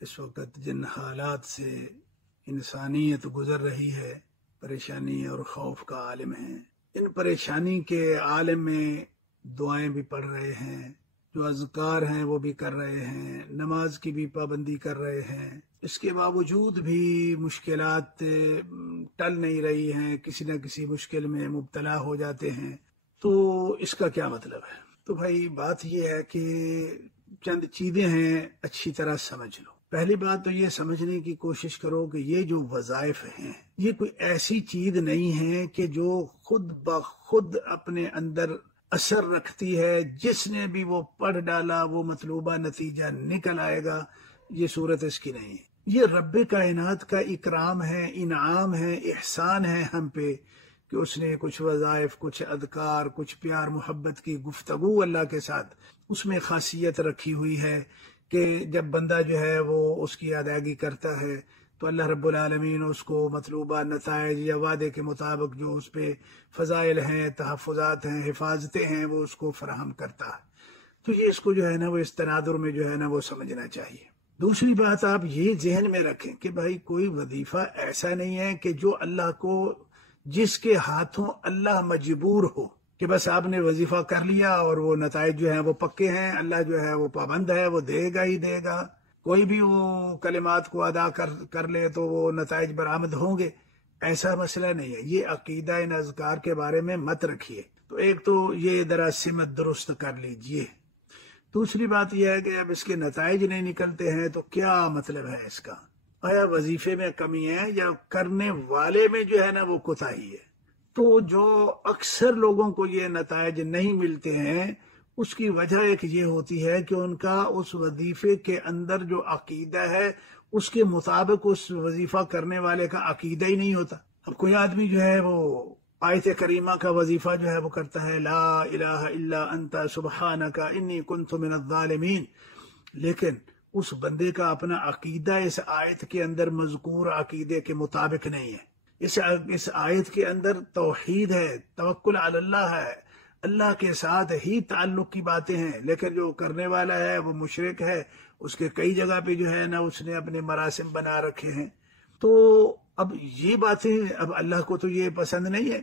اس وقت جن حالات سے انسانیت گزر رہی ہے، پریشانی اور خوف کا عالم ہے، ان پریشانی کے عالم میں دعائیں بھی پڑھ رہے ہیں، جو اذکار ہیں وہ بھی کر رہے ہیں، نماز کی بھی پابندی کر رہے ہیں، اس کے باوجود بھی مشکلات ٹل نہیں رہی ہیں، کسی نہ کسی مشکل میں مبتلا ہو جاتے ہیں۔ تو اس کا کیا مطلب ہے؟ تو بھائی بات یہ ہے کہ چند چیزیں ہیں، اچھی طرح سمجھ لو۔ پہلی بات تو یہ سمجھنے کی کوشش کرو کہ یہ جو وظائف ہیں یہ کوئی ایسی چیز نہیں ہے کہ جو خود بخود اپنے اندر اثر رکھتی ہے، جس نے بھی وہ پڑھ ڈالا وہ مطلوبہ نتیجہ نکل آئے گا۔ یہ صورت اس کی نہیں ہے۔ یہ رب کائنات کا اکرام ہے، انعام ہے، احسان ہے ہم پہ کہ اس نے کچھ وظائف، کچھ اذکار، کچھ پیار محبت کی گفتگو اللہ کے ساتھ اس میں خاصیت رکھی ہوئی ہے کہ جب بندہ جو ہے وہ اس کی ادائیگی کرتا ہے تو اللہ رب العالمین اس کو مطلوبہ نتائج یا وعدے کے مطابق جو اس پہ فضائل ہیں، تحفظات ہیں، حفاظتیں ہیں، وہ اس کو فراہم کرتا ہے۔ تو یہ اس کو جو ہے نا وہ اس تناظر میں جو ہے نا وہ سمجھنا چاہیے۔ دوسری بات آپ یہ ذہن میں رکھیں کہ بھائی کوئی وظیفہ ایسا نہیں ہے کہ جو اللہ کو، جس کے ہاتھوں اللہ مجبور ہو کہ بس آپ نے وظیفہ کر لیا اور وہ نتائج جو ہیں وہ پکے ہیں، اللہ جو ہے وہ پابند ہے، وہ دے گا ہی دے گا۔ کوئی بھی وہ کلمات کو ادا کر لے تو وہ نتائج برآمد ہوں گے، ایسا مسئلہ نہیں ہے۔ یہ عقیدہ ان اذکار کے بارے میں مت رکھیے۔ تو ایک تو یہ ذرا سمت درست کر لیجئے۔ دوسری بات یہ ہے کہ اب اس کے نتائج نہیں نکلتے ہیں تو کیا مطلب ہے اس کا؟ آیا وظیفے میں کمی ہے یا کرنے والے میں جو ہے نا وہ کوتاہی ہے؟ تو جو اکثر لوگوں کو یہ نتائج نہیں ملتے ہیں اس کی وجہ ایک یہ ہوتی ہے کہ ان کا اس وظیفے کے اندر جو عقیدہ ہے اس کے مطابق اس وظیفہ کرنے والے کا عقیدہ ہی نہیں ہوتا۔ اب کوئی آدمی جو ہے وہ آیت کریمہ کا وظیفہ جو ہے وہ کرتا ہے، لا الہ الا انت سبحانک انی کنت من الظالمین، لیکن اس بندے کا اپنا عقیدہ اس آیت کے اندر مذکور عقیدے کے مطابق نہیں ہے۔ اس آیت کے اندر توحید ہے، توکل علی اللہ ہے، اللہ کے ساتھ ہی تعلق کی باتیں ہیں، لیکن جو کرنے والا ہے وہ مشرک ہے، اس کے کئی جگہ پہ جو ہے نا اس نے اپنے مراسم بنا رکھے ہیں۔ تو اب یہ باتیں اب اللہ کو تو یہ پسند نہیں ہے،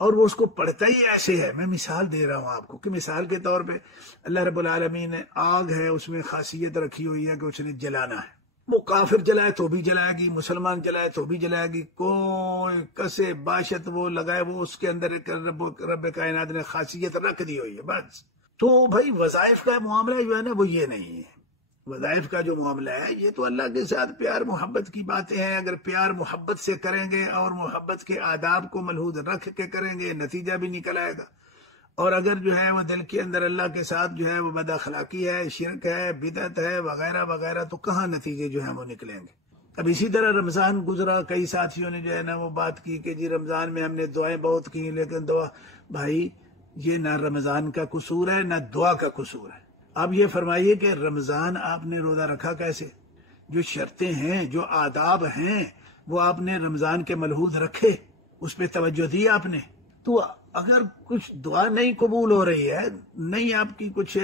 اور وہ اس کو پڑھتا ہی ایسے ہے۔ میں مثال دے رہا ہوں آپ کو کہ مثال کے طور پہ اللہ رب العالمین نے آگ ہے اس میں خاصیت رکھی ہوئی ہے کہ اس نے جلانا ہے۔ وہ کافر جلائے تو بھی جلائے گی، مسلمان جلائے تو بھی جلائے گی، کوئی کسے باشت وہ لگائے، وہ اس کے اندر رب کائنات نے خاصیت رکھ دی ہوئی ہے بس۔ تو بھائی وظائف کا معاملہ جو ہے نا وہ یہ نہیں ہے۔ وظائف کا جو معاملہ ہے یہ تو اللہ کے ساتھ پیار محبت کی باتیں ہیں۔ اگر پیار محبت سے کریں گے اور محبت کے آداب کو ملحوظ رکھ کے کریں گے نتیجہ بھی نکل آئے گا، اور اگر جو ہے وہ دل کے اندر اللہ کے ساتھ جو ہے وہ بد اخلاقی ہے، شرک ہے، بدعت ہے وغیرہ وغیرہ، تو کہاں نتیجے جو ہیں وہ نکلیں گے۔ اب اسی طرح رمضان گزرا، کئی ساتھیوں نے جو ہے نا وہ بات کی کہ جی رمضان میں ہم نے دعائیں بہت کی، لیکن دعا، بھائی یہ نہ رمضان کا قصور ہے نہ دعا کا قصور ہے۔ اب یہ فرمائیے کہ رمضان آپ نے روزہ رکھا کیسے؟ جو شرطیں ہیں، جو آداب ہیں، وہ آپ نے رمضان کے ملحوظ رکھے، اس پہ توجہ دی آپ نے۔ تو اگر کچھ دعا نہیں قبول ہو رہی ہے، نہیں آپ کی کچھ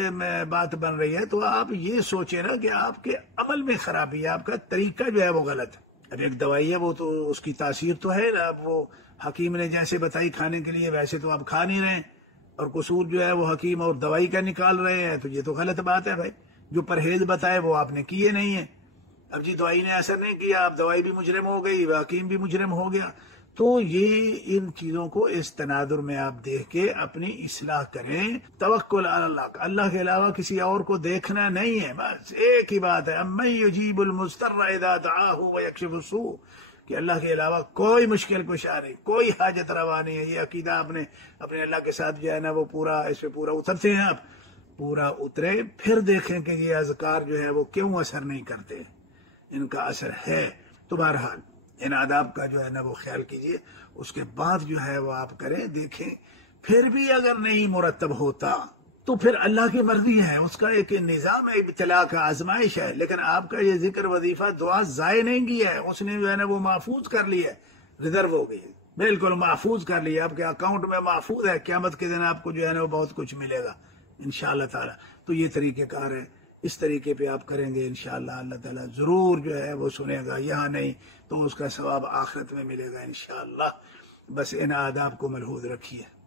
بات بن رہی ہے، تو آپ یہ سوچیں نا کہ آپ کے عمل میں خرابی ہے، آپ کا طریقہ جو ہے وہ غلط ہے۔ اب ایک دوائی ہے وہ تو اس کی تاثیر تو ہے نا، اب وہ حکیم نے جیسے بتائی کھانے کے لیے ویسے تو آپ کھا نہیں رہے ہیں، اور قصور جو ہے وہ حکیم اور دوائی کا نکال رہے ہیں، تو یہ تو غلط بات ہے بھائی۔ جو پرہیز بتائے وہ آپ نے کیے نہیں ہیں۔ اب جی دوائی نے اثر نہیں کیا، اب دوائی بھی مجرم ہو گئی، حکیم بھی مجرم ہو گیا۔ تو یہ ان چیزوں کو اس تناظر میں آپ دیکھ کے اپنی اصلاح کریں۔ توکل علی اللہ، اللہ کے علاوہ کسی اور کو دیکھنا نہیں ہے، بس ایک ہی بات ہے، امن یجیب المضطر اذا دعاہ ویکشف السوء، کہ اللہ کے علاوہ کوئی مشکل کشا نہیں، کوئی حاجت روا نہیں ہے۔ یہ عقیدہ آپ نے اپنے اللہ کے ساتھ جو ہے نا وہ پورا، اس پہ پورا اترتے ہیں، آپ پورا اترے، پھر دیکھیں کہ یہ اذکار جو ہے وہ کیوں اثر نہیں کرتے۔ ان کا اثر ہے۔ تو بہرحال ان آداب کا جو ہے نا وہ خیال کیجئے، اس کے بعد جو ہے وہ آپ کریں، دیکھیں۔ پھر بھی اگر نہیں مرتب ہوتا تو پھر اللہ کی مرضی ہے، اس کا ایک نظام ہے، ابتلاء کا، آزمائش ہے، لیکن آپ کا یہ ذکر وظیفہ دعا ضائع نہیں کیا ہے، اس نے جو ہے نا وہ محفوظ کر لی ہے، ریزرو ہو گئی ہے، بالکل محفوظ کر لیا، آپ کے اکاؤنٹ میں محفوظ ہے، قیامت کے دن آپ کو جو ہے نا وہ بہت کچھ ملے گا انشاءاللہ تعالی۔ تو یہ طریقہ کار ہے اس طریقے پہ آپ کریں گے انشاءاللہ اللہ تعالیٰ ضرور جو ہے وہ سنے گا، یہاں نہیں تو اس کا ثواب آخرت میں ملے گا انشاءاللہ۔ بس ان آداب کو ملحوظ رکھیے۔